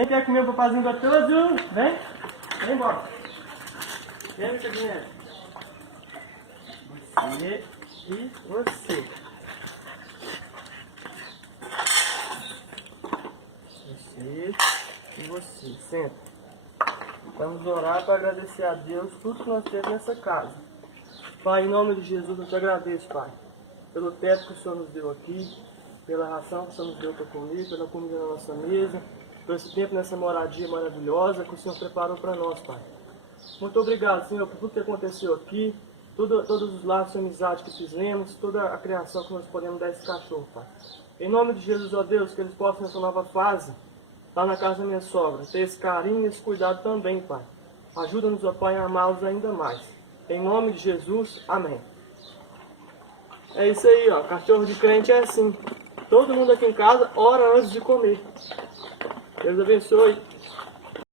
Quem quer comer o papazinho gostoso? Vem. Vem embora. Vem, Cadinha. Você e você. Você e você. Senta. Vamos orar para agradecer a Deus tudo que nós temos nessa casa. Pai, em nome de Jesus, eu te agradeço, Pai, pelo teto que o Senhor nos deu aqui, pela ração que o Senhor nos deu para comer, pela comida na nossa mesa, por esse tempo nessa moradia maravilhosa que o Senhor preparou para nós, Pai. Muito obrigado, Senhor, por tudo que aconteceu aqui, todos os laços de amizade que fizemos, toda a criação que nós podemos dar a esse cachorro, Pai. Em nome de Jesus, ó Deus, que eles possam, nessa nova fase, lá na casa da minha sogra, ter esse carinho e esse cuidado também, Pai. Ajuda-nos, ó Pai, a amá-los ainda mais. Em nome de Jesus, amém. É isso aí, ó. Cachorro de crente é assim. Todo mundo aqui em casa ora antes de comer. Deus abençoe.